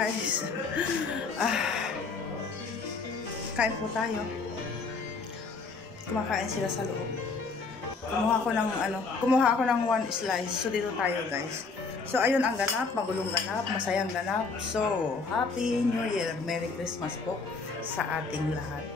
guys. Kain po tayo. Kumakain sila sa loob. Kumuha ako ng 1 slice. So dito tayo guys. So ayun ang ganap, magulong ganap, masayang ganap. So Happy New Year, Merry Christmas po sa ating lahat.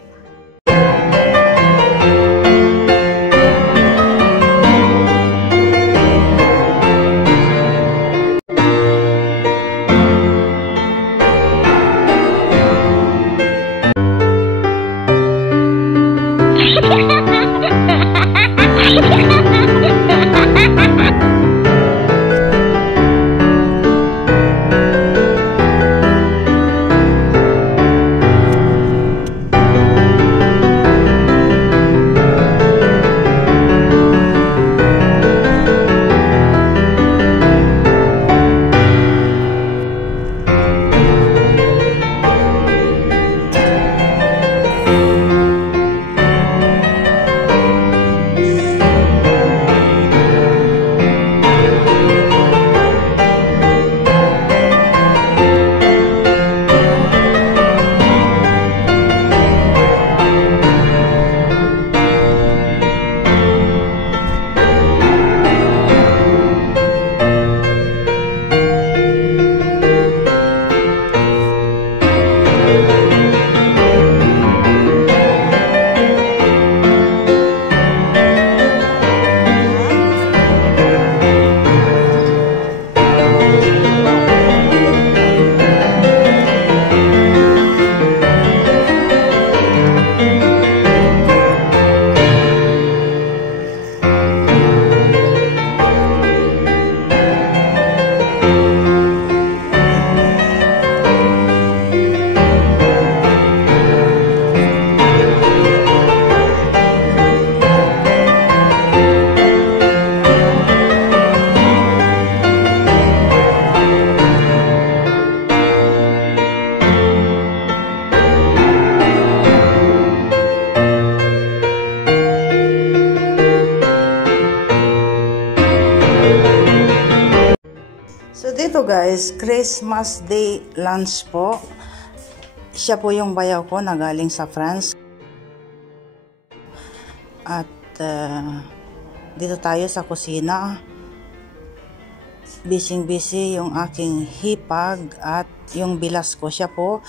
So dito guys, Christmas Day lunch po. Siya po yung bayaw ko na galing sa France. At dito tayo sa kusina. Busy yung aking hipag at yung bilas ko. Siya po.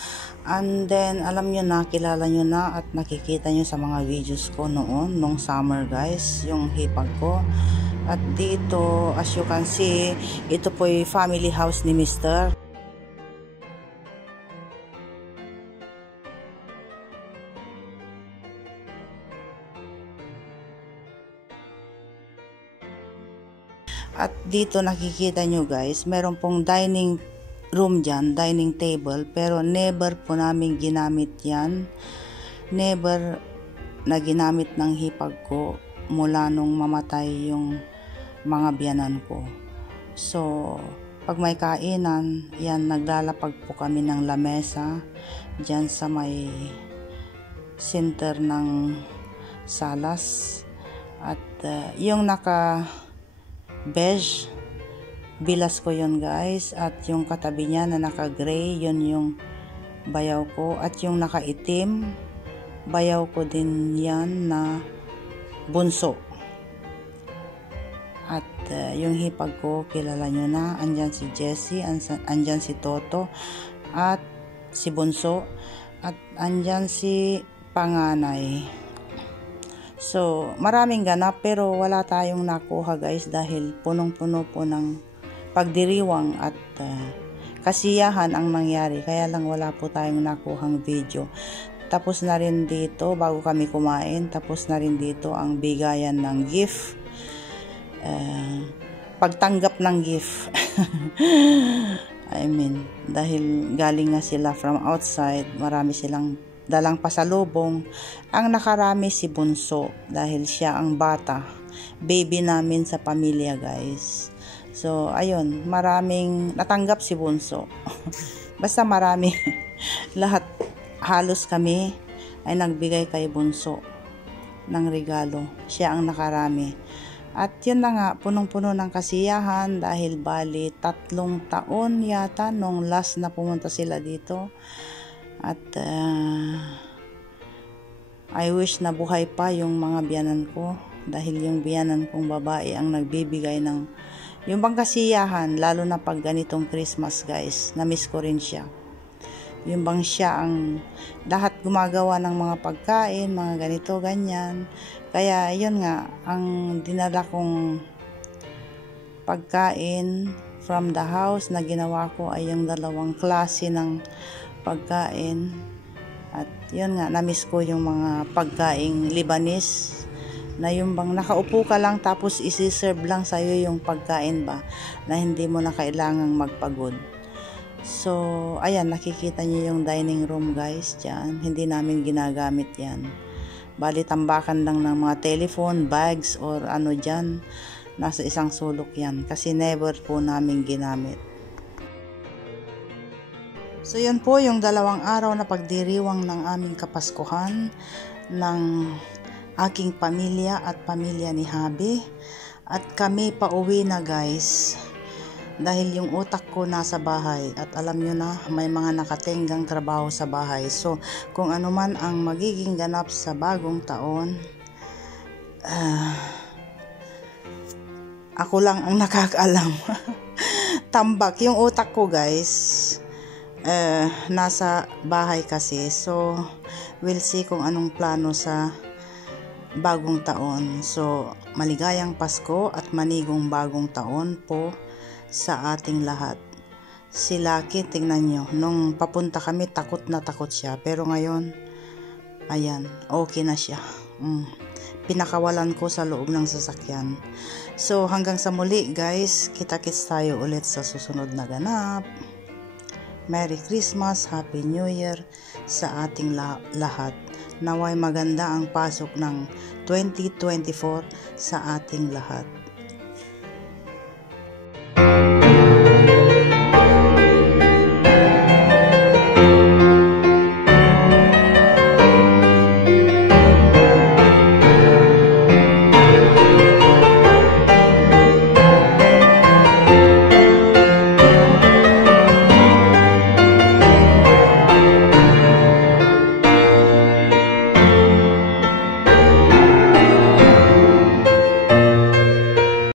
And then alam nyo na, kilala nyo na at nakikita nyo sa mga videos ko noon, nung summer guys, yung hipag ko. At dito, as you can see, ito po yung family house ni Mr. At dito nakikita nyo guys, meron pong dining room dyan, dining table, pero never po namin ginamit yan. Never na ginamit ng hipag ko mula nung mamatay yung mga biyanan ko. So pag may kainan, yan, naglalapag po kami ng lamesa dyan sa may center ng salas. At yung naka beige, bilas ko yun guys. At yung katabi niya na naka gray, yun yung bayaw ko. At yung naka itim, bayaw ko din yan na bunso. At yung hipag ko, kilala nyo na, andyan si Jessie, andyan si Toto, at si Bunso, at andyan si Panganay. So, maraming ganap, pero wala tayong nakuha guys, dahil punong-puno po ng pagdiriwang at kasiyahan ang nangyari. Kaya lang wala po tayong nakuhang video. Tapos na rin dito, bago kami kumain, tapos na rin dito ang bigayan ng gift. Pagtanggap ng gift. I mean, dahil galing nga sila from outside, marami silang dalang pasalubong. Ang nakarami si Bunso, dahil siya ang bata, baby namin sa pamilya guys. So ayun, maraming natanggap si Bunso. Basta marami. Lahat, halos kami ay nagbigay kay Bunso ng regalo. Siya ang nakarami. At yun na nga, punong-puno ng kasiyahan dahil bali 3 taon yata nung last na pumunta sila dito. At I wish na buhay pa yung mga biyanan ko dahil yung biyanan kong babae ang nagbibigay ng yung bang kasiyahan, lalo na pag ganitong Christmas guys. Na-miss ko rin siya. Yung bang siya ang lahat gumagawa ng mga pagkain, mga ganito, ganyan. Kaya yun nga, ang dinala kong pagkain from the house na ginawa ko ay yung 2 klase ng pagkain. At yun nga, na-miss ko yung mga pagkaing Lebanese na yung bang nakaupo ka lang tapos isi-serve lang sa'yo yung pagkain ba na hindi mo na kailangang magpagod. So, ayan, nakikita niyo yung dining room guys dyan. Hindi namin ginagamit yan. Bali, tambakan lang ng mga telephone, bags, or ano dyan. Nasa isang sulok yan. Kasi never po namin ginamit. So, yan po yung 2 araw na pagdiriwang ng aming Kapaskuhan ng aking pamilya at pamilya ni Habi. At kami pauwi na guys. Dahil yung utak ko nasa bahay at alam nyo na may mga nakatenggang trabaho sa bahay. So kung ano man ang magiging ganap sa bagong taon, ako lang ang nakakaalam. Tambak yung utak ko guys, nasa bahay kasi. So we'll see kung anong plano sa bagong taon. So maligayang Pasko at manigong bagong taon po sa ating lahat. Si Lucky, tingnan nyo, nung papunta kami takot na takot siya, pero ngayon ayan, okay na siya. Pinakawalan ko sa loob ng sasakyan. So hanggang sa muli guys, kita-kits tayo ulit sa susunod na ganap. Merry Christmas, Happy New Year sa ating lahat. Naway maganda ang pasok ng 2024 sa ating lahat.